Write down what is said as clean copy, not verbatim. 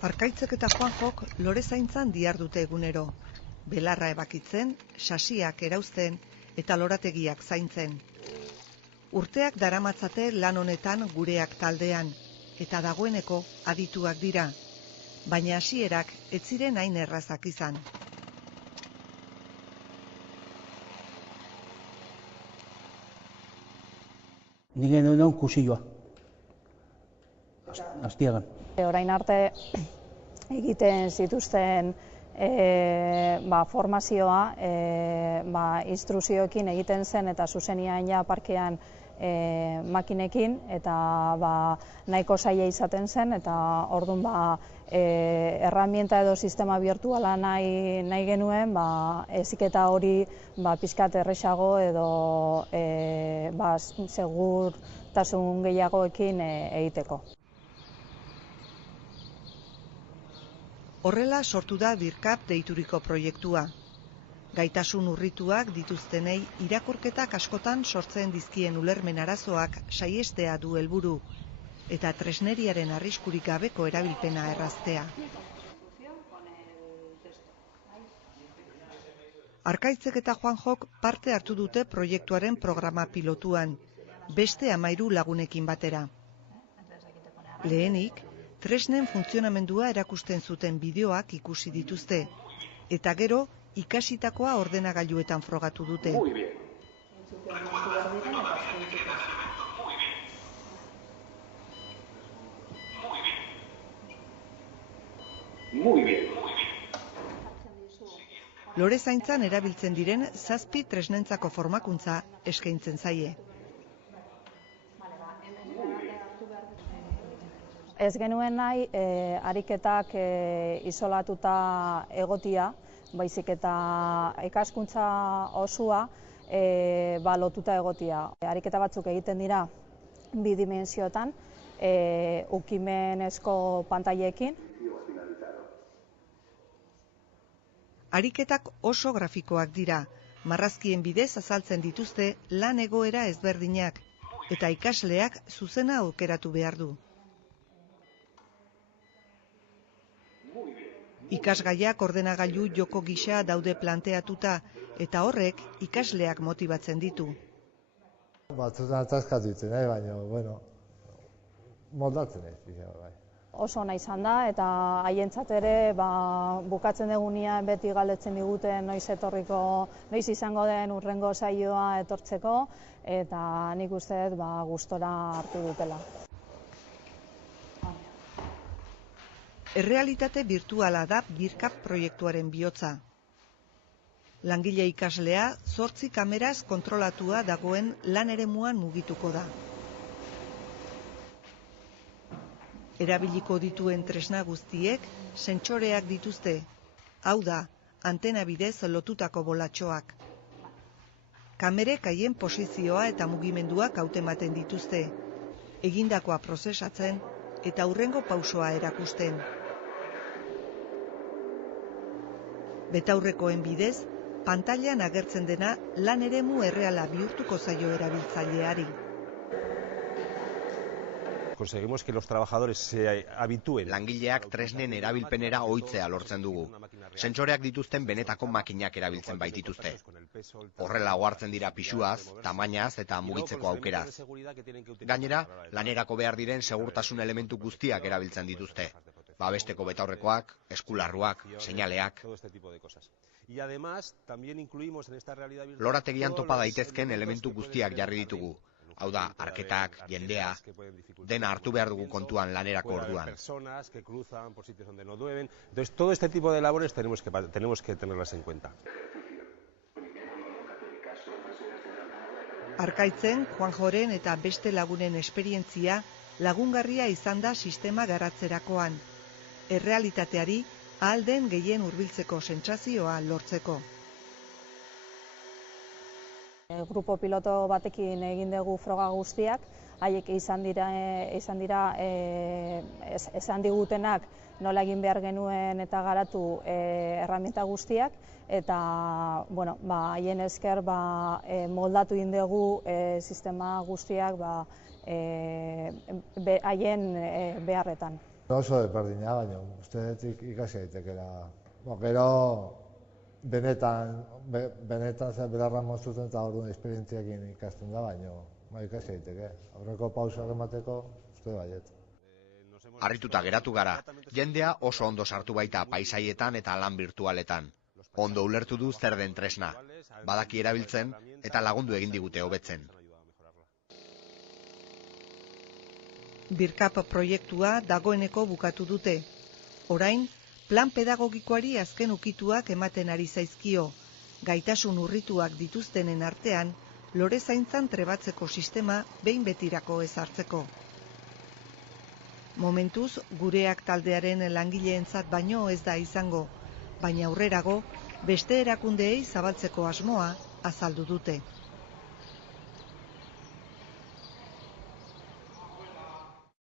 Arkaitzek eta Juanjok lore zaintzan dihardute egunero. Belarra ebakitzen, sasiak erauzten eta lorategiak zaintzen. Urteak daramatzate lan honetan gureak taldean, eta dagoeneko adituak dira. Baina hasierak ez ziren hain errazak izan. Nik genuen kusilloa. Astiagan. Orain arte egiten zituzten formazioa instrukzioekin egiten zen eta zuzenian ja parkean makinekin eta nahiko zaila izaten zen eta orduan erramienta edo sistema birtuala nahi genuen heziketa hori pixkat erresago edo segurtasun gehiagoekin egiteko. Horrela sortu da BIRCAP deituriko proiektua. Gaitasun urrituak dituztenei irakurketak askotan sortzen dizkien ulermen arazoak saihestea du helburu, eta tresneriaren arriskurik gabeko erabilpena erraztea. Arkaitzek eta Juanjok parte hartu dute proiektuaren programa pilotuan, beste 13 lagunekin batera. Lehenik, tresnen funtzionamendua erakusten zuten bideoak ikusi dituzte, eta gero ikasitakoa ordenagailuetan frogatu dute. Lore zaintzan erabiltzen diren 7 tresnentzako formakuntza eskaintzen zaie. Ez genuen nahi ariketak isolatuta egotia, baizik eta ikaskuntza osua lotuta egotia. Ariketa batzuk egiten dira bi dimentsioetan, ukimenezko pantailekin. Ariketak oso grafikoak dira, marrazkien bidez azaltzen dituzte lan egoera ezberdinak, eta ikasleak zuzena aukeratu behar du. Ikasgaiak ordenagailu joko gisa daude planteatuta, eta horrek ikasleak motibatzen ditu. Batzutan ataskatu ditzen, baina, moldatzen ez. Oso ona izan da, eta haientzat ere bukatzen dugunean beti galdetzen diguten noiz izango den hurrengo saioa etortzeko, eta nik uste dut gustora hartu dutela. Errealitate birtuala da BIRCAP proiektuaren bihotza. Langile ikaslea 8 kameraz kontrolatua dagoen lan eremuan mugituko da. Erabiliko dituen tresna guztiek sentsoreak dituzte, hau da, antena bidez lotutako bolatxoak. Kamerek haien posizioa eta mugimenduak hautematen dituzte, egindakoa prozesatzen eta hurrengo pausoa erakusten. Betaurrekoen bidez, pantailan agertzen dena lan eremu erreala bihurtuko zaio erabiltzaileari. Conseguimos que los trabajadores se habitúen. Langileak tresnen erabilpenera ohitzea lortzen dugu. Sentsoreak dituzten benetako makinak erabiltzen baitituzte. Horrela ohartzen dira pisuaz, tamainaz eta mugitzeko aukeraz. Gainera, lanerako behar diren segurtasun elementu guztiak erabiltzen dituzte. Babesteko betaurrekoak, eskularruak, seinaleak. Lorategian topa daitezken elementu guztiak jarri ditugu. Hau da, arketak, jendea, dena hartu behar dugu kontuan lanerako orduan. Entonces, todo este tipo de labores tenemos que tenerlas en cuenta. Arkaitzen, Juanjoren eta beste lagunen esperientzia lagungarria izan da sistema garatzerakoan. Errealitateari ahal den gehien hurbiltzeko sentsazioa lortzeko. Grupo piloto batekin egin dugu froga guztiak, haiek izan digutenak nola egin behar genuen eta garatu erramienta guztiak, eta haien esker moldatu egin dugu sistema guztiak haien beharretan. Oso desberdina, baina uste dut ikasi daitekela. Gero benetan belarra moztuten eta orduan esperientziakin ikasten da, baina ikasi daiteke. Aurreko pausak emateko uste baiet. Harrituta geratu gara, jendea oso ondo sartu baita paisaietan eta lan virtualetan. Ondo ulertu du zer den tresna, badaki erabiltzen eta lagundu egin digute hobetzen. Birkap proiektua dagoeneko bukatu dute. Orain, plan pedagogikoari azken ukituak ematen ari zaizkio, gaitasun urrituak dituztenen artean, lorezaintzan trebatzeko sistema behin betirako ezartzeko. Momentuz, gureak taldearen langileentzat baino ez da izango, baina aurrerago, beste erakundeei zabaltzeko asmoa azaldu dute.